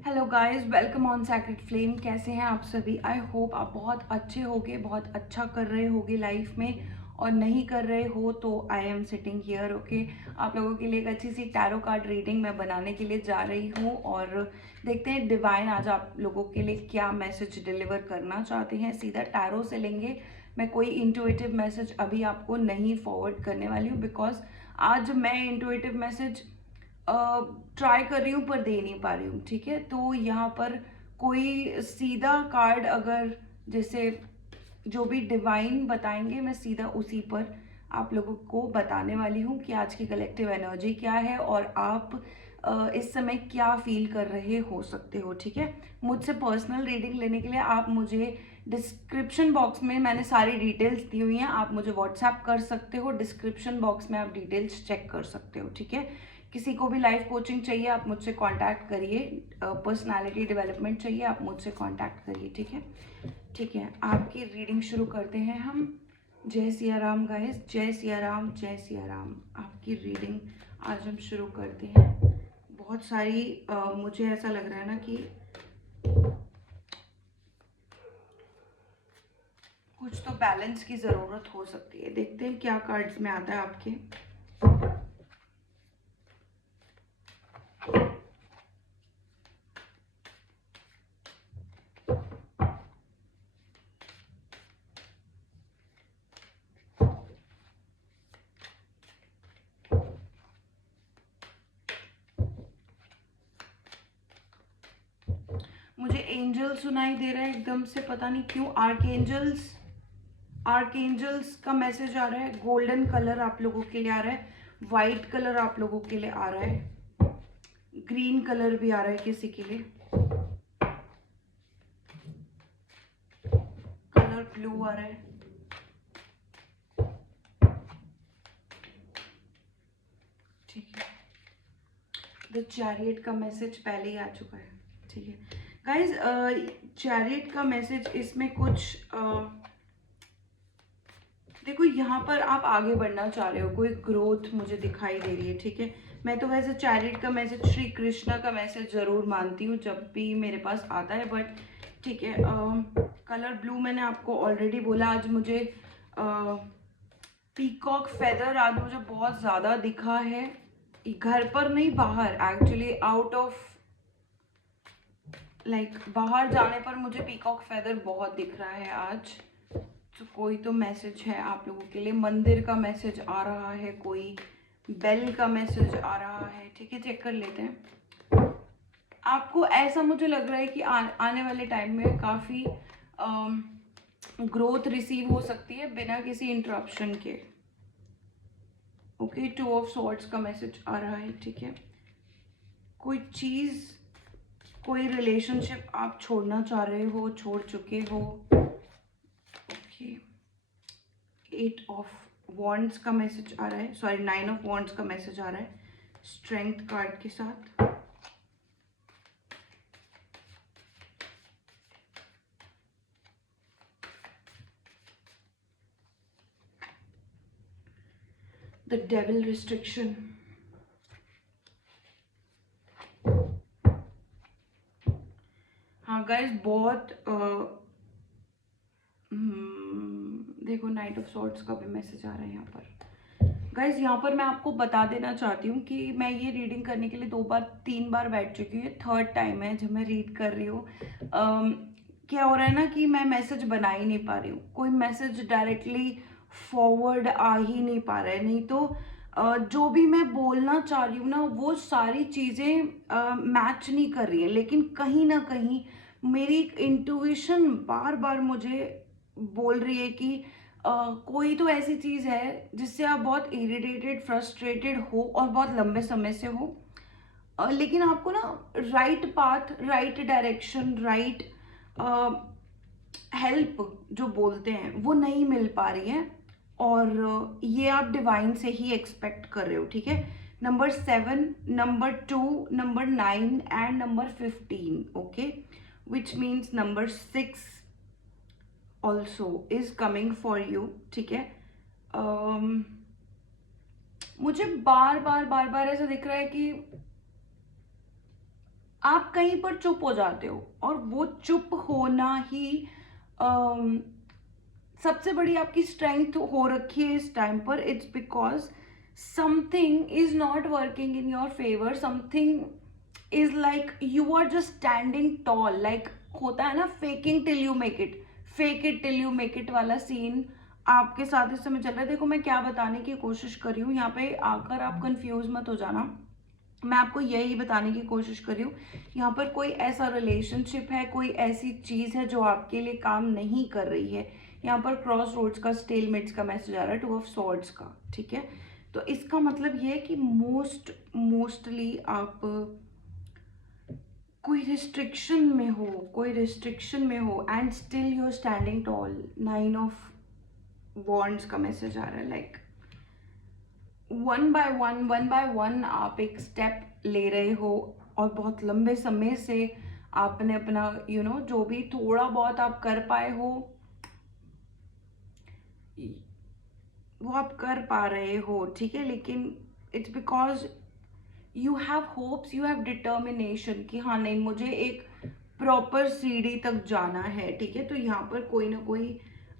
Hello guys, welcome on sacred flame. कैसे हैं आप सभी? आई होप आप बहुत अच्छे होगे, बहुत अच्छा कर रहे होगे लाइफ में। और नहीं कर रहे हो तो I am sitting here, okay. आप लोगों के लिए एक अच्छी सी टैरो कार्ड रीडिंग मैं बनाने के लिए जा रही हूँ और देखते हैं डिवाइन आज आप लोगों के लिए क्या मैसेज डिलीवर करना चाहते हैं। सीधा टैरो से लेंगे। मैं कोई इंट्यूटिव मैसेज अभी आपको नहीं फॉरवर्ड करने वाली हूँ, बिकॉज आज मैं इंट्यूटिव मैसेज ट्राई कर रही हूँ पर दे नहीं पा रही हूँ, ठीक है। तो यहाँ पर कोई सीधा कार्ड अगर जैसे जो भी डिवाइन बताएंगे मैं सीधा उसी पर आप लोगों को बताने वाली हूँ कि आज की कलेक्टिव एनर्जी क्या है और आप इस समय क्या फील कर रहे हो सकते हो, ठीक है। मुझसे पर्सनल रीडिंग लेने के लिए आप मुझे डिस्क्रिप्शन बॉक्स में मैंने सारी डिटेल्स दी हुई हैं, आप मुझे व्हाट्सएप कर सकते हो। डिस्क्रिप्शन बॉक्स में आप डिटेल्स चेक कर सकते हो, ठीक है। किसी को भी लाइफ कोचिंग चाहिए आप मुझसे कांटेक्ट करिए। पर्सनालिटी डेवलपमेंट चाहिए आप मुझसे कांटेक्ट करिए, ठीक है। ठीक है, आपकी रीडिंग शुरू करते हैं हम। जय सिया राम गाइस, जय सिया राम, जय सिया राम। आपकी रीडिंग आज हम शुरू करते हैं। बहुत सारी मुझे ऐसा लग रहा है ना कि कुछ तो बैलेंस की ज़रूरत हो सकती है। देखते हैं क्या कार्ड्स में आता है आपके। मुझे एंजल सुनाई दे रहा है एकदम से, पता नहीं क्यों। आर्कएंजल्स, आर्कएंजल्स का मैसेज आ रहा है। गोल्डन कलर आप लोगों के लिए आ रहा है, वाइट कलर आप लोगों के लिए आ रहा है, ग्रीन कलर भी आ रहा है किसी के लिए, कलर ब्लू आ रहा है। ठीक है, द चैरियट का मैसेज पहले ही आ चुका है, ठीक है। गाइज, चैरियट का मैसेज इसमें कुछ देखो, यहाँ पर आप आगे बढ़ना चाह रहे हो, कोई ग्रोथ मुझे दिखाई दे रही है, ठीक है। मैं तो वैसे चैरिट का मैसेज श्री कृष्णा का मैसेज जरूर मानती हूँ जब भी मेरे पास आता है, बट ठीक है। कलर ब्लू मैंने आपको ऑलरेडी बोला। आज मुझे पीकॉक फेदर आज मुझे बहुत ज़्यादा दिखा है, घर पर नहीं बाहर, एक्चुअली आउट ऑफ लाइक बाहर जाने पर मुझे पीकॉक फेदर बहुत दिख रहा है आज। तो कोई तो मैसेज है आप लोगों के लिए। मंदिर का मैसेज आ रहा है, कोई बेल का मैसेज आ रहा है, ठीक है। चेक कर लेते हैं। आपको ऐसा मुझे लग रहा है कि आने वाले टाइम में काफ़ी ग्रोथ रिसीव हो सकती है बिना किसी इंटरप्शन के। ओके, टू ऑफ सॉर्ड्स का मैसेज आ रहा है, ठीक है। कोई चीज़, कोई रिलेशनशिप आप छोड़ना चाह रहे हो, छोड़ चुके हो। ओके, 8 ऑफ वॉन्ड्स का मैसेज आ रहा है, सॉरी 9 ऑफ वॉन्ड्स का मैसेज आ रहा है स्ट्रेंथ कार्ड के साथ। The devil restriction. हाँ गाइस, बहुत देखो, नाइट ऑफ सॉर्ड्स का भी मैसेज आ रहा है यहाँ पर। गाइज, यहाँ पर मैं आपको बता देना चाहती हूँ कि मैं ये रीडिंग करने के लिए 2 बार 3 बार बैठ चुकी हूँ। थर्ड टाइम है जब मैं रीड कर रही हूँ। क्या हो रहा है ना कि मैं मैसेज बना ही नहीं पा रही हूँ, कोई मैसेज डायरेक्टली फॉरवर्ड आ ही नहीं पा रहा है। नहीं तो जो भी मैं बोलना चाह रही हूँ ना वो सारी चीज़ें मैच नहीं कर रही हैं, लेकिन कहीं ना कहीं मेरी इंट्यूशन बार बार मुझे बोल रही है कि कोई तो ऐसी चीज़ है जिससे आप बहुत इरिटेटेड, फ्रस्ट्रेटेड हो और बहुत लंबे समय से हो। लेकिन आपको ना right path, right direction, right help जो बोलते हैं वो नहीं मिल पा रही है। और ये आप डिवाइन से ही एक्सपेक्ट कर रहे हो, ठीक है। Number 7, number 2, number 9 and number 15, okay, which means number 6 also is coming for you, ठीक है। मुझे बार बार बार बार ऐसा दिख रहा है कि आप कहीं पर चुप हो जाते हो, और वो चुप होना ही सबसे बड़ी आपकी स्ट्रेंथ हो रखी है इस टाइम पर. It's because something is not working in your favour, something is like you are just standing tall. Like होता है ना, faking till you make it, fake it till you make it वाला scene आपके साथ इस समय चल रहा है. देखो मैं क्या बताने की कोशिश कर रही हूँ यहाँ पे, आकर आप कंफ्यूज मत हो जाना. मैं आपको यही बताने की कोशिश कर रही हूँ, यहाँ पर कोई ऐसा रिलेशनशिप है, कोई ऐसी चीज़ है जो आपके लिए काम नहीं कर रही है. यहाँ पर क्रॉस रोड्स का, स्टेलमेट्स का मैसेज आ रहा है, टू ऑफ सॉर्ड्स का. ठीक है, तो इसका मतलब ये है कि मोस्टली आप कोई रिस्ट्रिक्शन में हो, कोई रिस्ट्रिक्शन में हो, and still you are standing tall. 9 of wands का मैसेज आ रहा है. लाइक वन बाय वन आप एक स्टेप ले रहे हो, और बहुत लंबे समय से आपने अपना जो भी थोड़ा बहुत आप कर पाए हो वो आप कर पा रहे हो. ठीक है, लेकिन it's because you have hopes, you have determination कि हाँ नहीं, मुझे एक प्रॉपर सीढ़ी तक जाना है. ठीक है, तो यहाँ पर कोई ना कोई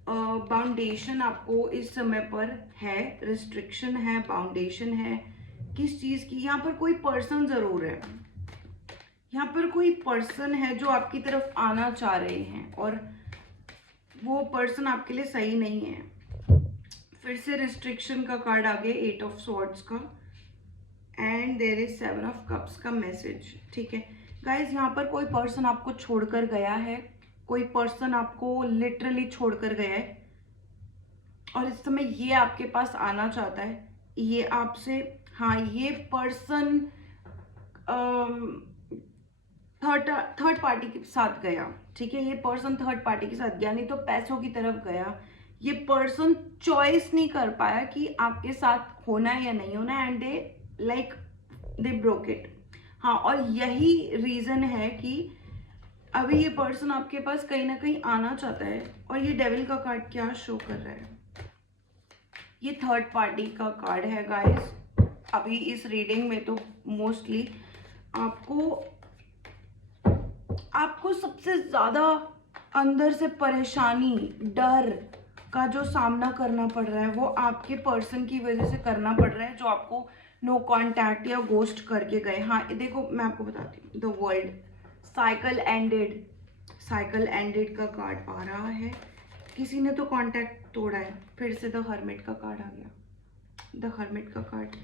बाउंडेशन आपको इस समय पर है, रिस्ट्रिक्शन है, बाउंडेशन है. किस चीज़ की? यहाँ पर कोई पर्सन ज़रूर है, यहाँ पर कोई पर्सन है जो आपकी तरफ आना चाह रहे हैं, और वो पर्सन आपके लिए सही नहीं है. फिर से रिस्ट्रिक्शन का कार्ड आ गया, 8 ऑफ स्वॉर्ड्स का, and there is 7 of cups का मैसेज. ठीक है गाइज, यहाँ पर कोई पर्सन आपको छोड़कर गया है, कोई पर्सन आपको लिटरली छोड़कर गया है, और इस समय ये आपके पास आना चाहता है, ये आपसे. हाँ, ये पर्सन थर्ड पार्टी के साथ गया. ठीक है, ये पर्सन थर्ड पार्टी के साथ गया, नहीं तो पैसों की तरफ गया. ये पर्सन चॉइस नहीं कर पाया कि आपके साथ होना है या नहीं होना है, एंड दे ब्रोक इट. हाँ, और यही रीजन है कि अभी ये पर्सन आपके पास कहीं ना कहीं आना चाहता है. और ये डेविल का कार्ड क्या शो कर रहा है? ये थर्ड पार्टी का कार्ड है गाइस. अभी इस रीडिंग में तो मोस्टली आपको सबसे ज्यादा अंदर से परेशानी, डर का जो सामना करना पड़ रहा है, वो आपके पर्सन की वजह से करना पड़ रहा है, जो आपको नो कांटेक्ट या गोस्ट करके गए. हाँ देखो, मैं आपको बताती हूँ, द वर्ल्ड, साइकिल एंडेड का कार्ड आ रहा है. किसी ने तो कांटेक्ट तोड़ा है. फिर से द हर्मिट का कार्ड आ गया, द हर्मिट का कार्ड.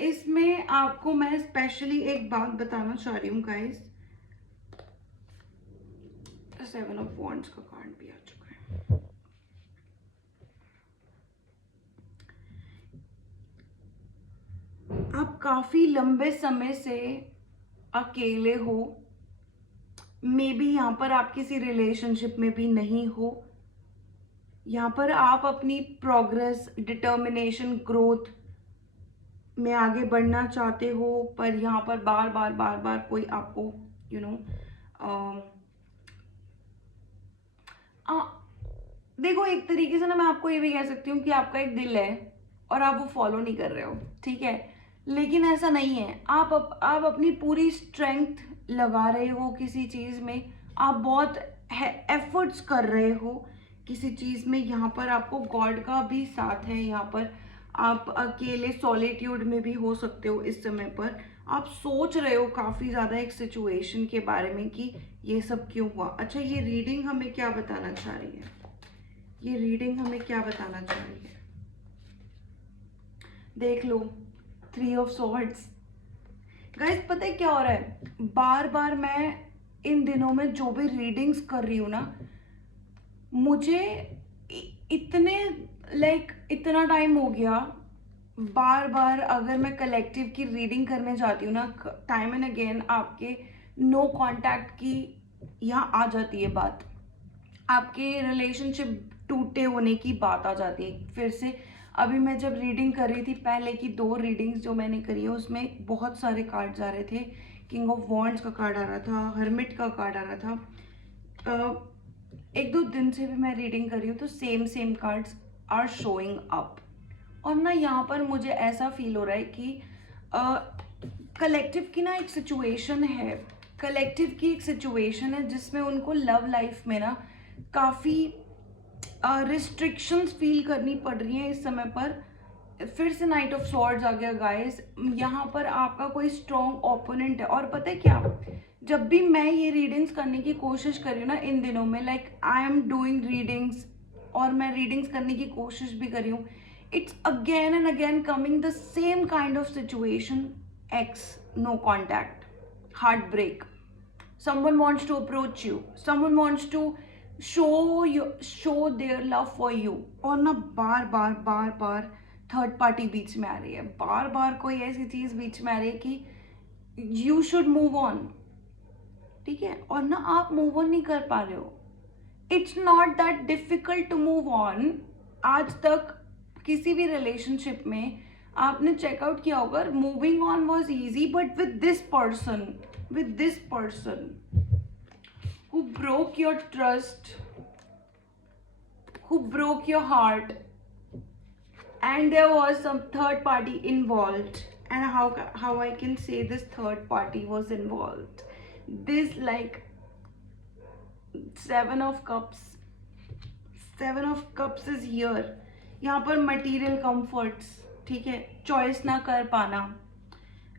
इसमें आपको मैं स्पेशली एक बात बताना चाह रही हूँ गाइस. 7 ऑफ वॉन्ड्स का कार्ड भी आ चुका है. आप काफी लंबे समय से अकेले हो, मे बी यहाँ पर आप किसी रिलेशनशिप में भी नहीं हो. यहाँ पर आप अपनी प्रोग्रेस, डिटर्मिनेशन, ग्रोथ में आगे बढ़ना चाहते हो, पर यहाँ पर बार बार कोई आपको देखो, एक तरीके से ना मैं आपको ये भी कह सकती हूँ कि आपका एक दिल है और आप वो फॉलो नहीं कर रहे हो. ठीक है, लेकिन ऐसा नहीं है. आप अपनी पूरी स्ट्रेंथ लगा रहे हो किसी चीज़ में, आप बहुत एफर्ट्स कर रहे हो किसी चीज़ में. यहाँ पर आपको गॉड का भी साथ है. यहाँ पर आप अकेले सॉलिट्यूड में भी हो सकते हो. इस समय पर आप सोच रहे हो काफ़ी ज़्यादा एक सिचुएशन के बारे में कि ये सब क्यों हुआ. अच्छा, ये रीडिंग हमें क्या बताना चाह रही है? ये रीडिंग हमें क्या बताना चाह रही है? देख लो, 3 ऑफ स्वॉर्ड्स. गाइस, पता है क्या हो रहा है? बार बार मैं इन दिनों में जो भी रीडिंग्स कर रही हूँ ना, मुझे इतना टाइम हो गया, बार बार अगर मैं कलेक्टिव की रीडिंग करने जाती हूँ ना, टाइम एंड अगेन आपके नो कांटेक्ट की यहाँ आ जाती है बात, आपके रिलेशनशिप टूटे होने की बात आ जाती है. फिर से अभी मैं जब रीडिंग कर रही थी, पहले की 2 रीडिंग्स जो मैंने करी है उसमें बहुत सारे कार्ड्स आ रहे थे. किंग ऑफ वॉन्ड्स का कार्ड आ रहा था, हर्मिट का कार्ड आ रहा था. 1-2 दिन से भी मैं रीडिंग कर रही हूँ, तो same cards are showing up. और ना यहाँ पर मुझे ऐसा फील हो रहा है कि कलेक्टिव की ना एक सिचुएशन है कलेक्टिव की एक सिचुएशन है जिसमें उनको लव लाइफ में ना काफ़ी रिस्ट्रिक्शंस फील करनी पड़ रही हैं इस समय पर। फिर से नाइट ऑफ सॉर्ड्स आ गया गाइस। यहाँ पर आपका कोई स्ट्रॉन्ग ओपोनेंट है, और पता है क्या, जब भी मैं ये रीडिंग्स करने की कोशिश कर रही हूँ ना इन दिनों में, like I am doing readings और मैं रीडिंग्स करने की कोशिश भी कर रही हूँ, it's again and again coming the same kind of situation. Ex, no contact, heartbreak, someone wants to approach you, someone wants to show their love for you, और ना बार बार बार बार थर्ड पार्टी बीच में आ रही है, बार बार कोई ऐसी चीज बीच में आ रही है कि यू शुड मूव ऑन, ठीक है, और ना आप मूव ऑन नहीं कर पा रहे हो। It's not that difficult to move on. आज तक किसी भी रिलेशनशिप में आपने चेकआउट किया होगा, moving on was easy, but with this person who broke your trust, who broke your heart, and there was some third party involved. And how I can say this third party was involved, this like seven of cups is here। यहाँ पर material comforts, ठीक है, choice ना कर पाना,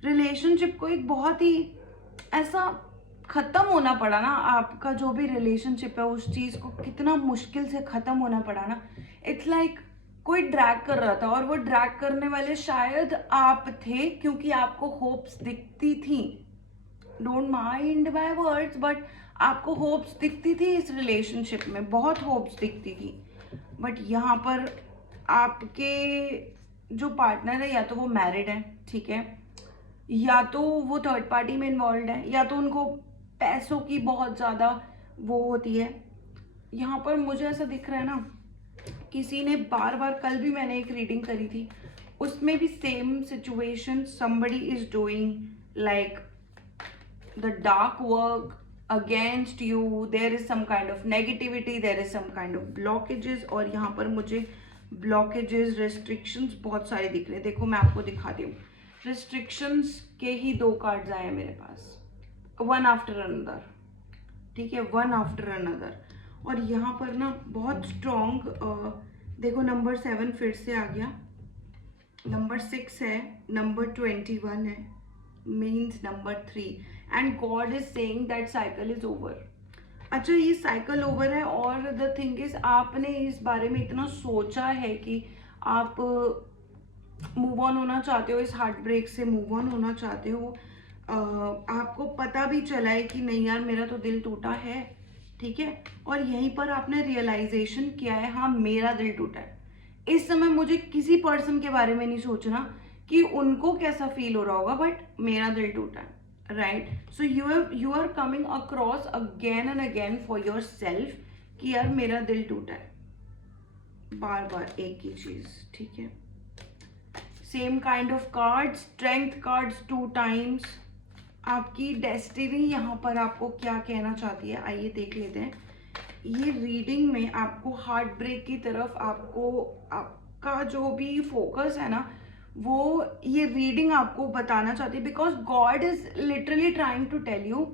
relationship को एक बहुत ही ऐसा खत्म होना पड़ा ना, आपका जो भी रिलेशनशिप है उस चीज को कितना मुश्किल से खत्म होना पड़ा ना। इट्स लाइक कोई ड्रैग कर रहा था, और वो ड्रैग करने वाले शायद आप थे, क्योंकि आपको होप्स दिखती थी, don't mind my words, but आपको होप्स दिखती थी इस रिलेशनशिप में, बहुत होप्स दिखती थी। बट यहाँ पर आपके जो पार्टनर है, या तो वो मैरिड है, ठीक है, या तो वो थर्ड पार्टी में इन्वॉल्व है, या तो उनको पैसों की बहुत ज़्यादा वो होती है। यहाँ पर मुझे ऐसा दिख रहा है ना, किसी ने बार बार, कल भी मैंने एक रीडिंग करी थी, उसमें भी same situation, somebody is doing like the dark work against you, there is some kind of negativity, there is some kind of blockages, और यहाँ पर मुझे blockages, restrictions बहुत सारे दिख रहे हैं। देखो मैं आपको दिखाती हूँ, रिस्ट्रिक्शंस के ही 2 कार्ड्स आए हैं मेरे पास, वन आफ्टर अनदर, ठीक है, वन आफ्टर अनदर। और यहाँ पर ना बहुत स्ट्रॉन्ग, देखो नंबर 7 फिर से आ गया, नंबर 6 है, नंबर 21 है, means number 3, and God is saying that cycle is over. अच्छा, ये साइकिल ओवर है, और द थिंग इज आपने इस बारे में इतना सोचा है कि आप मूव ऑन होना चाहते हो, इस हार्ट ब्रेक से मूव ऑन होना चाहते हो। आपको पता भी चला है कि नहीं यार मेरा तो दिल टूटा है, ठीक है, और यहीं पर आपने रियलाइजेशन किया है, हाँ मेरा दिल टूटा है। इस समय मुझे किसी पर्सन के बारे में नहीं सोचना कि उनको कैसा फील हो रहा होगा, बट मेरा दिल टूटा है, right. So you are coming across again and again for yourself कि यार मेरा दिल टूटा है, बार बार एक ही चीज, ठीक है। Same kind of card, strength cards 2 times. आपकी डेस्टिनी यहाँ पर आपको क्या कहना चाहती है, आइए देख लेते हैं। ये रीडिंग में आपको हार्ट ब्रेक की तरफ, आपको आपका जो भी फोकस है ना, वो ये रीडिंग आपको बताना चाहती है, because God is literally trying to tell you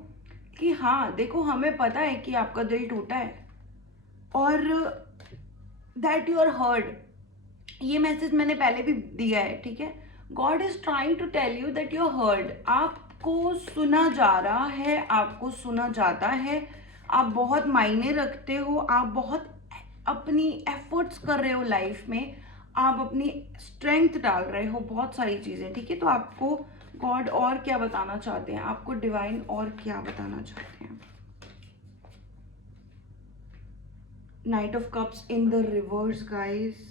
कि हाँ देखो, हमें पता है कि आपका दिल टूटा है, और दैट यू आर हर्ड। ये मैसेज मैंने पहले भी दिया है, ठीक है। God is trying to tell you that you are heard, आपको सुना जा रहा है, आपको सुना जाता है, आप बहुत मायने रखते हो, आप बहुत अपनी एफर्ट्स कर रहे हो लाइफ में, आप अपनी स्ट्रेंथ डाल रहे हो, बहुत सारी चीज़ें, ठीक है। तो आपको गॉड और क्या बताना चाहते हैं, आपको डिवाइन और क्या बताना चाहते हैं। Night of cups in the reverse guys,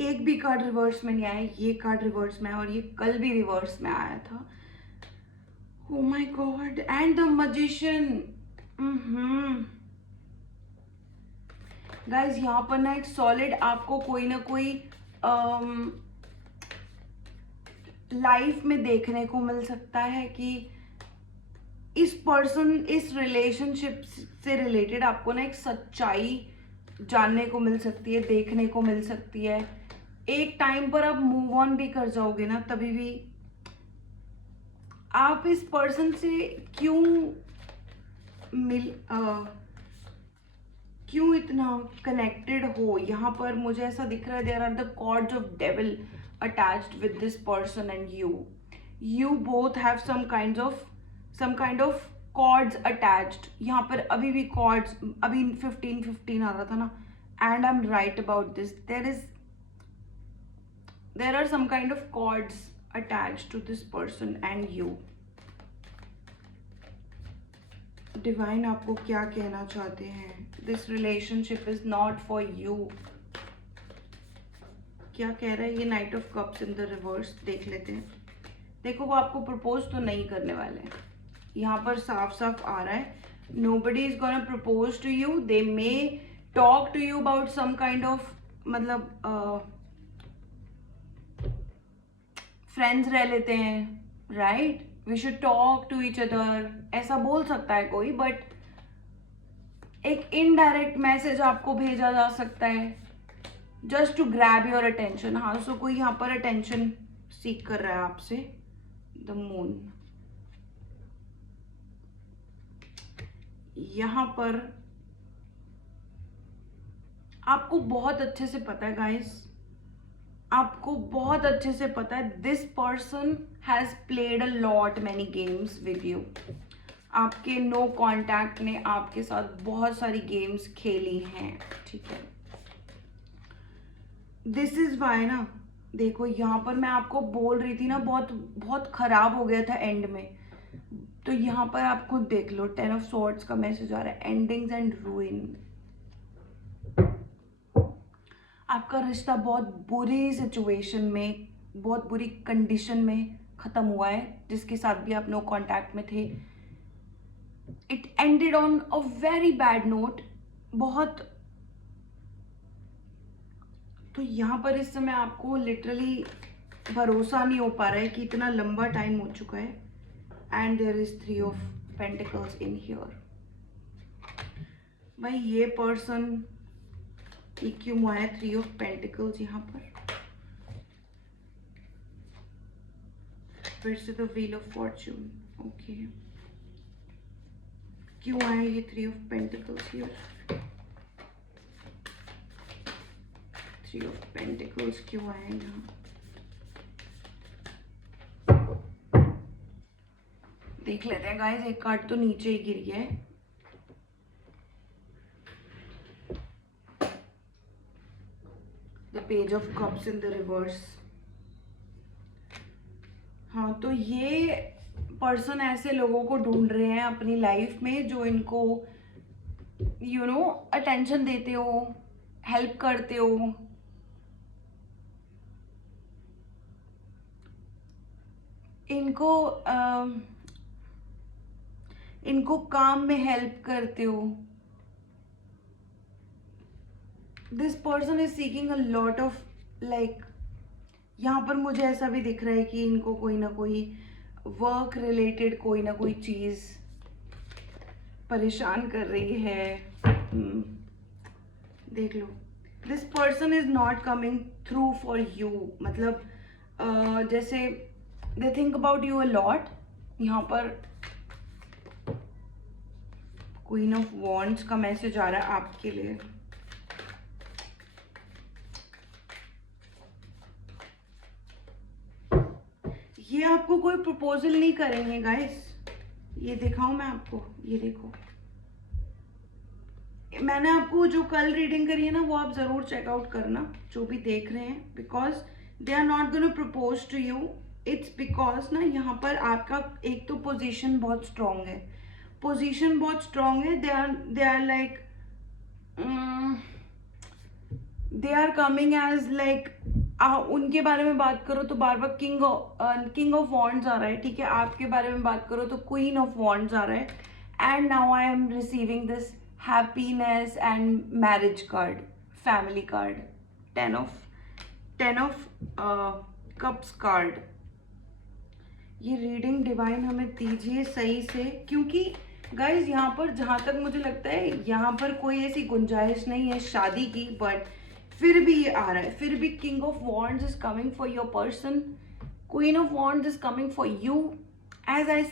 एक भी कार्ड रिवर्स में नहीं आया, ये कार्ड रिवर्स में आया, और ये कल भी रिवर्स में आया था। Oh my God, and the magician। Guys यहाँ पर ना एक सॉलिड आपको कोई ना कोई लाइफ में देखने को मिल सकता है कि इस पर्सन, इस रिलेशनशिप से रिलेटेड आपको ना एक सच्चाई जानने को मिल सकती है, देखने को मिल सकती है। एक टाइम पर आप मूव ऑन भी कर जाओगे ना, तभी भी आप इस पर्सन से क्यों क्यों इतना कनेक्टेड हो? यहाँ पर मुझे ऐसा दिख रहा है there are the cords of devil attached with this person and you both have some kind of cords attached. यहाँ पर अभी भी कॉर्ड्स, अभी 15 आ रहा था ना, and I am right about this, there are some kind of cords attached to this person and you. Divine आपको क्या कहना चाहते हैं? This relationship is not for you. क्या कह रहा है ये night of cups in the reverse? देख लेते हैं। देखो वो आपको प्रपोज तो नहीं करने वाले हैं, यहाँ पर साफ साफ आ रहा है। Nobody is gonna propose to you, they may talk to you about some kind of, मतलब फ्रेंड्स रह लेते हैं, right? We should talk to each other, ऐसा बोल सकता है कोई, बट एक इनडायरेक्ट मैसेज आपको भेजा जा सकता है just to grab your attention. हाँ, सो कोई यहाँ पर अटेंशन सीख कर रहा है आपसे। द मून यहाँ पर आपको बहुत अच्छे से पता है गाइस, आपको बहुत अच्छे से पता है this person has played a lot many games with you. आपके नो कांटेक्ट ने आपके साथ बहुत सारी गेम्स खेली हैं, ठीक है? दिस इज वाई ना, देखो यहाँ पर मैं आपको बोल रही थी ना, बहुत बहुत खराब हो गया था एंड में, तो यहाँ पर आप खुद देख लो। 10 ऑफ सॉर्ड्स का मैसेज आ रहा है, एंडिंग्स एंड रूइन। आपका रिश्ता बहुत बुरी सिचुएशन में, बहुत बुरी कंडीशन में ख़त्म हुआ है, जिसके साथ भी आप नो कांटेक्ट में थे। It ended on a very bad note, बहुत। तो यहाँ पर इस समय आपको लिटरली भरोसा नहीं हो पा रहा है कि इतना लंबा टाइम हो चुका है। And there is 3 of pentacles in here. भाई ये पर्सन ये क्यों आया 3 ऑफ पेंटिकल्स यहाँ पर? फिर से the wheel of Fortune, okay. क्यों आया ये 3 of pentacles here? 3 of pentacles क्यों आया यहाँ? देख लेते हैं गाइस, एक कार्ड तो नीचे ही गिर गया है। The page of cups in the reverse. हाँ, तो ये पर्सन ऐसे लोगों को ढूंढ रहे हैं अपनी लाइफ में जो इनको यू नो अटेंशन देते हो, हेल्प करते हो। इनको काम में हेल्प करते हो। This person is seeking a lot of like, यहाँ पर मुझे ऐसा भी दिख रहा है कि इनको कोई ना कोई वर्क रिलेटेड कोई ना कोई चीज़ परेशान कर रही है। देख लो, this person is not coming through for you, मतलब जैसे they think about you a lot. यहाँ पर क्वीन ऑफ वॉन्ड्स का मैसेज आ रहा है आपके लिए। ये आपको कोई प्रपोजल नहीं करेंगे गाइस, ये दिखाऊं मैं आपको, ये देखो। मैंने आपको जो कल रीडिंग करी है ना, वो आप जरूर चेकआउट करना, जो भी देख रहे हैं, because they are not gonna propose to you. It's because ना यहाँ पर आपका एक तो पोजीशन बहुत स्ट्रांग है, पोजीशन बहुत स्ट्रांग है। They are like they are coming as like, उनके बारे में बात करो तो बार बार किंग ऑफ वॉन्ड्स आ रहा है, ठीक है? आपके बारे में बात करो तो क्वीन ऑफ वॉन्ड्स आ रहा है। And now I am receiving this happiness and marriage card, family card, 10 of cups card. ये रीडिंग डिवाइन हमें दीजिए सही से, क्योंकि गाइज यहाँ पर जहाँ तक मुझे लगता है यहाँ पर कोई ऐसी गुंजाइश नहीं है शादी की, बट फिर भी ये आ रहा है, फिर भी king of wands is coming for your person, queen of wands is coming for you, as I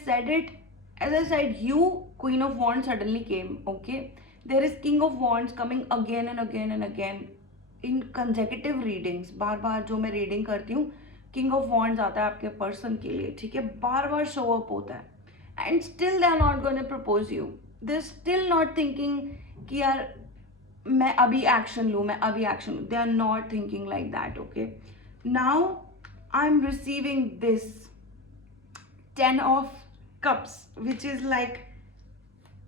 said, you, Queen of Wands suddenly came, okay? There is King of Wands coming again and again and again in consecutive readings. बार बार जो मैं reading करती हूँ, King of Wands आता है आपके person के लिए, ठीक है? बार बार शो अप होता है. And still they are not going to propose you. They're still not thinking कि यार मैं अभी एक्शन लूँ, मैं अभी एक्शन लूँ. They are not thinking like that, okay? Now I'm receiving this 10 of Cups, which is like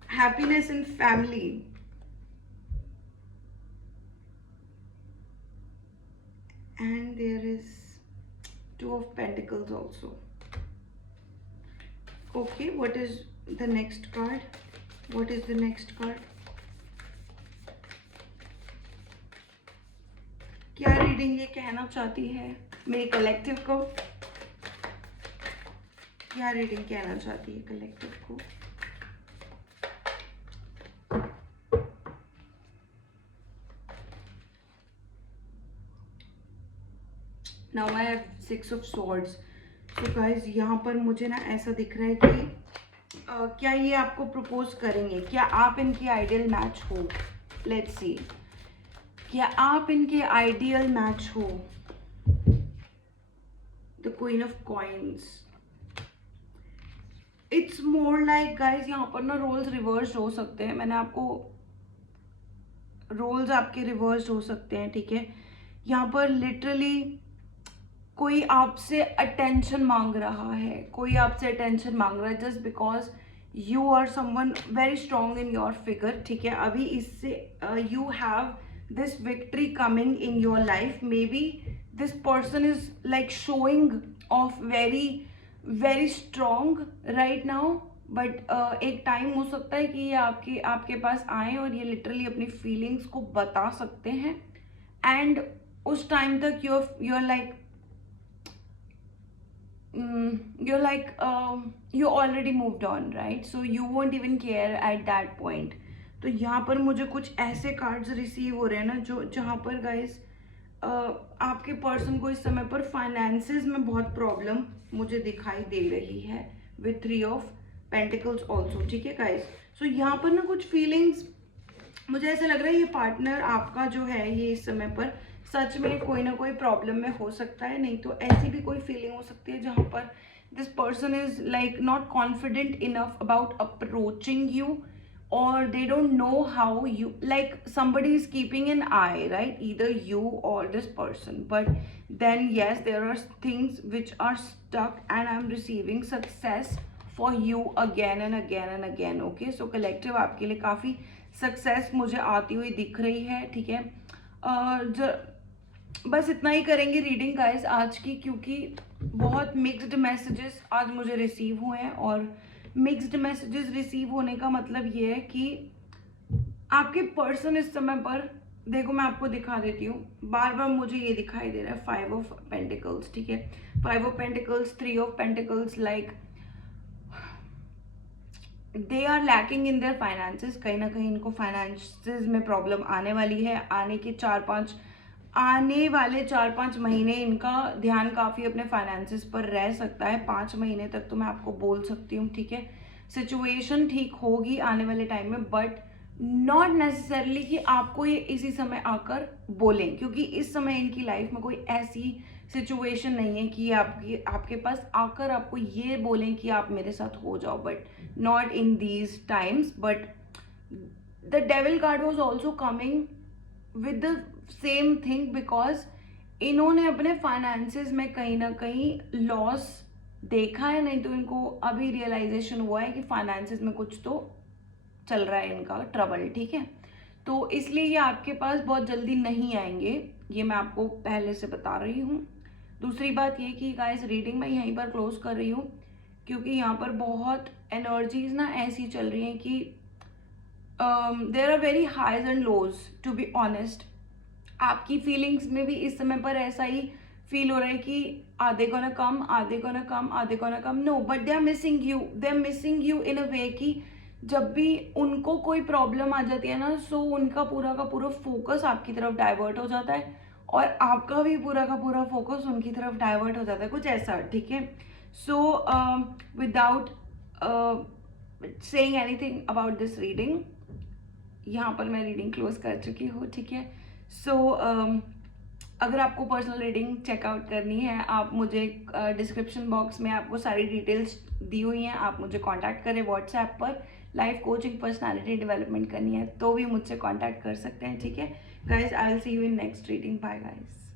happiness in family. And there is Two of Pentacles also. Okay, what is the next card? What is the next card? क्या reading ये कहना चाहती है मेरे collective को? क्या reading कहना चाहती है कलेक्टिव को? Now I have 6 of Swords. So guys, यहाँ पर मुझे ना ऐसा दिख रहा है कि क्या ये आपको प्रपोज करेंगे? क्या आप इनकी आइडियल मैच हो? Let's see. क्या आप इनके आइडियल मैच हो? The queen of coins. It's more like guys, यहाँ पर ना रोल्स रिवर्स हो सकते हैं. मैंने आपको रोल्स आपके रिवर्स हो सकते हैं, ठीक है? यहाँ पर लिटरली कोई आपसे अटेंशन मांग रहा है, कोई आपसे अटेंशन मांग रहा है just because you are someone very strong in your figure, ठीक है? अभी इससे you have this victory coming in your life. Maybe this person is like showing off very strong right now, but एक time हो सकता है कि ये आपके पास आए और ये लिटरली अपनी फीलिंग्स को बता सकते हैं. एंड उस टाइम तक you're like you already moved on, right? So you won't even care at that point. तो यहाँ पर मुझे कुछ ऐसे कार्ड्स रिसीव हो रहे हैं ना जहाँ पर गाइस आपके पर्सन को इस समय पर फाइनेंसेस में बहुत प्रॉब्लम मुझे दिखाई दे रही है विथ 3 ऑफ पेंटिकल्स ऑल्सो, ठीक है गाइस? सो यहाँ पर ना कुछ फीलिंग्स मुझे ऐसा लग रहा है ये पार्टनर आपका जो है ये इस समय पर सच में कोई ना कोई प्रॉब्लम में हो सकता है. नहीं तो ऐसी भी कोई फीलिंग हो सकती है जहाँ पर this person is like not confident enough about approaching you, or they don't know how you, like somebody is keeping an eye, right? Either you or this person. But then yes, there are things which are stuck and I'm receiving success for you again and again and again. Okay, so collective आपके लिए काफ़ी success मुझे आती हुई दिख रही है, ठीक है? बस इतना ही करेंगे रीडिंग गाइस आज की, क्योंकि बहुत मिक्स्ड मैसेजेस आज मुझे रिसीव हुए हैं. और मिक्स्ड मैसेजेस रिसीव होने का मतलब ये है कि आपके पर्सन इस समय पर, देखो मैं आपको दिखा देती हूँ, बार बार मुझे ये दिखाई दे रहा है 5 ऑफ पेंटिकल्स, ठीक है? 5 of pentacles, 3 of pentacles, like they are lacking in their finances. कहीं ना कहीं इनको फाइनेंसेस में प्रॉब्लम आने वाली है. आने वाले 4-5 महीने इनका ध्यान काफ़ी अपने फाइनेंसेस पर रह सकता है. 5 महीने तक तो मैं आपको बोल सकती हूँ, ठीक है? सिचुएशन ठीक होगी आने वाले टाइम में, बट नॉट नेसेसरली कि आपको ये इसी समय आकर बोलें, क्योंकि इस समय इनकी लाइफ में कोई ऐसी सिचुएशन नहीं है कि आपके पास आकर आपको ये बोलें कि आप मेरे साथ हो जाओ. But not in these times. But the devil card was also coming with the same thing, because इन्होंने अपने फाइनेंसेस में कहीं ना कहीं लॉस देखा है. नहीं तो इनको अभी रियलाइजेशन हुआ है कि फाइनेंसेस में कुछ तो चल रहा है इनका ट्रबल, ठीक है? तो इसलिए ये आपके पास बहुत जल्दी नहीं आएंगे, ये मैं आपको पहले से बता रही हूँ. दूसरी बात ये कि गाइस रीडिंग मैं यहीं पर क्लोज कर रही हूँ, क्योंकि यहाँ पर बहुत एनर्जीज ना ऐसी चल रही हैं कि there are very highs and lows, to be honest. आपकी फीलिंग्स में भी इस समय पर ऐसा ही फील हो रहा है कि आधे को ना कम, आधे को ना कम, आधे को ना कम. No, but they are missing you in a way कि जब भी उनको कोई प्रॉब्लम आ जाती है ना, सो उनका पूरा का पूरा फोकस आपकी तरफ डाइवर्ट हो जाता है और आपका भी पूरा का पूरा फोकस उनकी तरफ डाइवर्ट हो जाता है, कुछ ऐसा, ठीक है? So without saying anything about this reading, यहाँ पर मैं रीडिंग क्लोज कर चुकी हूँ, ठीक है। सो अगर आपको पर्सनल रीडिंग चेकआउट करनी है, आप मुझे डिस्क्रिप्शन बॉक्स में आपको सारी डिटेल्स दी हुई हैं, आप मुझे कांटेक्ट करें व्हाट्सएप पर। लाइफ कोचिंग, पर्सनालिटी डेवलपमेंट करनी है तो भी मुझसे कांटेक्ट कर सकते हैं, ठीक है guys. I will see you in next reading. Bye guys.